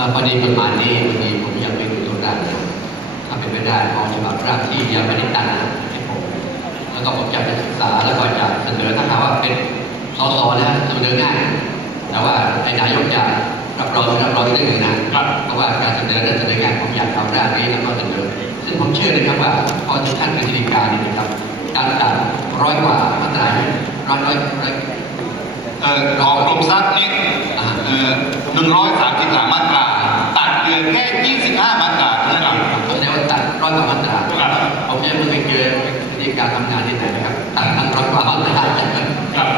อ่อพอดีกฎหมายนี้พอดีผมยังไม่ดูตัวร่างเลยถ้าเป็นไปได้ขอฉบับร่างที่ยังไม่ได้ตั้งให้ผมแล้วก็ผมจะไปศึกษาแล้วก็จะเสนอถ้าหากว่าเป็นสสนะเสนอง่ายแต่ว่าไอ้นายกจะรับรองรับรองได้หนึ่งนะครับเพราะว่าการเสนอนั้นเสนอง่ายผมอยากเอาร่างนี้แล้วก็เสนอซึ่งผมเชื่อเลยครับว่าพอทุกท่านเป็นที่การนี่นะครับการตัดร้อยกว่ามาตราไหมร้อยร้อยร้อยเอ่อของกรมทรัพย์นี่เอ่อหนึ่งร้อยสามสิบสามมาตรา ว่าตัดร้อยกว่ามาตราครับผมยังไม่เคยเจอวิธีการทำงานที่ไหนนะครับตัดทั้งร้อยกว่ามาตราน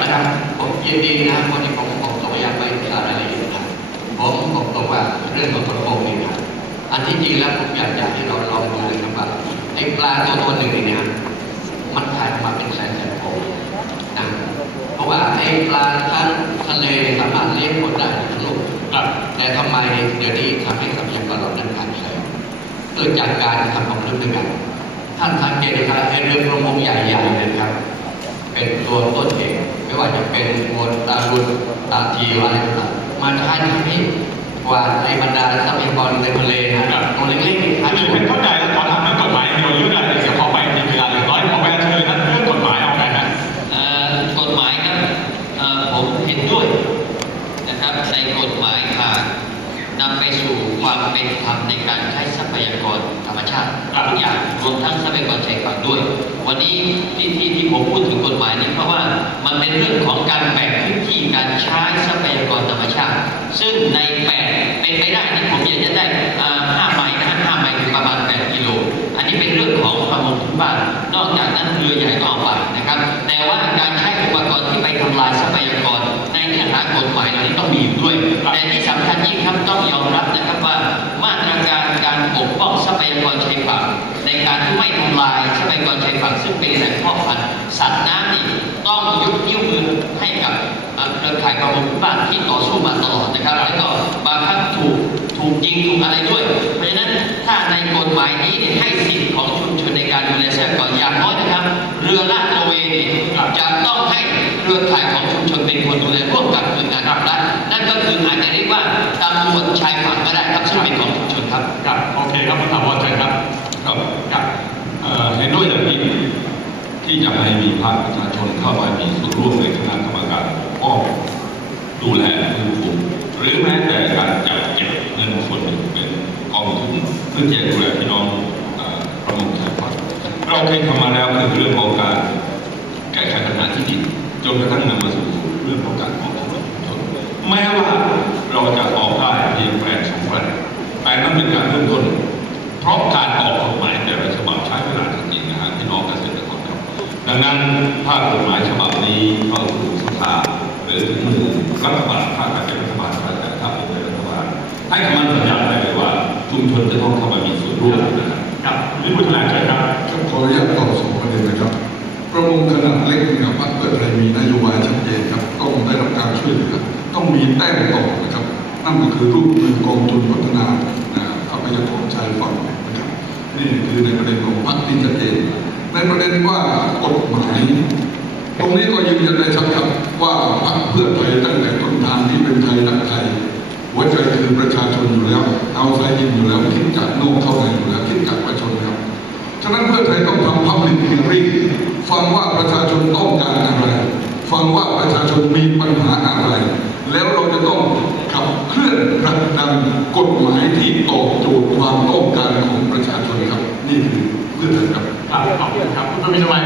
ะครับผมยินดีนะวันนี้ผมผมพยายามไปศึกษารายละเอียดนะผมผมบอกว่าเรื่องของกฎหมายนี่นะอันที่จริงแล้วผมอยากอยากให้เราลองดูเลยครับว่าไอ้ปลาตัวตัวหนึ่งเนี่ยมันขายออกมาเป็นแสนแสนโลนะเพราะว่าไอ้ปลาทั้งทะเลเนี่ยสามารถเลี้ยงคนได้ทั้งโลกครับแต่ทำไมเดี๋ยวนี้ทำให้ เกิดจากการทำของมนุษย์ด้วยกัน ท่านสังเกตนะครับไอ้เรือประมงใหญ่ๆเนี่ยนะครับ เป็นตัวต้นเหตุไม่ว่าจะเป็นมวลตาลุนตาทีอะไรต่างๆมันใช้ทำให้กว่าไอ้บรรดาทรัพยากรในทะเลนะครับตัวเล็ก ยากรธรรมชาติทุกอย่างรวมทั้งทรัพยากรชายฝั่งด้วย วันนี้ที่ที่ที่ผมพูดถึงกฎหมายนี้เพราะว่ามันเป็นเรื่องของการแบ่งพื้นที่การใช้ทรัพยากรธรรมชาติ ซึ่งในแปดเป็นไปได้ที่ผมอยากจะได้ห้าไมล์นะห้าไมล์คือประมาณแปดกิโล อันนี้เป็นเรื่องของประมงพื้นบ้าน นอกจากนั้นเรือใหญ่ก็เอาไปนะครับ แต่ว่าการใช้อุปกรณ์ที่ไปทำลายทรัพยากรในเนื้อหากฎหมายเหล่านี้ต้องมีอยู่ด้วย แต่ที่สำคัญ ปกป้องทรัพยากรชายฝั่งในการที่ไม่ทำลายทรัพยากรชายฝั่งซึ่งเป็นแหล่งพาะพันธุ์สัตว์น้ำนี่ต้องยกนิ้วมือให้กับเครือข่ายประมงพื้นบ้านที่ต่อสู้มาตลอดนะครับแล้วก็บางครั้งถูกถูกยิงถูกอะไรด้วย เพราะฉะนั้นถ้าในกฎหมายนี้ให้สิทธิ์ของชุมชนในการดูแลทรัพยากรอย่างน้อยนะครับ เรือลาดตระเวนนี่จะต้องให้เครือข่ายของชุมชนเป็นคนดูแลร่วมกัน ที่จะให้มีภาคประชาชนเข้ามามีส่วนร่วมในคณะกรรมการปกป้องดูแลฟื้นฟูหรือแม้แต่การจัดเก็บเงินส่วนหนึ่งเป็นกองทุนเพื่อที่จะดูแลพี่น้องอประมงชายฝั่งเราเคยทำมาแล้วคือเรื่องของการแก้ไขปัญหาที่ดินจนกระทั่งนำมาสู่เรื่องของการออกกฎหมาชนแม้ว่าเราจะออกได้เพียงแปดสองแปดแต่นั้นเป็นการเริ่มต้น ดังนั้นถ้ากฎหมายฉบับนี้เข้าสู่สภาหรือถึงมือรัฐบาลถ้าจะเป็นรัฐบาลแต่ถ้าเป็นรัฐบาลให้คำมั่นสัญญาได้เลยว่า ชุมชนจะต้องเข้ามามีส่วนร่วมนะครับครับวิบุตรนาเชิญครับครับขออนุญาตตอบสองประเด็นนะครับ ประมงขนาดเล็กนะครับพรรคเพื่อไทยมีนโยบายชัดเจนครับต้องได้รับการช่วยเหลือต้องมีแต้มต่อนะครับนั่นก็คือรูปมือกองทุนพัฒนาอ่าทรัพยากรชายฝั่งนะครับนี่คือในประเด็นของพรรคที่ชัดเจน ในประเด็นว่ากฎหมายตรงนี้ก็ยืนยันได้ชัดครับว่าพรรคเพื่อไทยตั้งแต่ต้นทางที่เป็นไทยรักไทยหัวใจคือประชาชนอยู่แล้ว เอาใจจริงอยู่แล้วคิดจากนอกเข้าในอยู่แล้วคิดจากประชาชนครับฉะนั้นเพื่อไทยต้องทำ public hearing ฟังว่าประชาชนต้องการอะไร ฟังว่าประชาชนมีปัญหาอะไร แล้วเราจะต้องขับเคลื่อนผลักดันกฎหมายที่ตอบโจทย์ความต้องการของ ประชาชน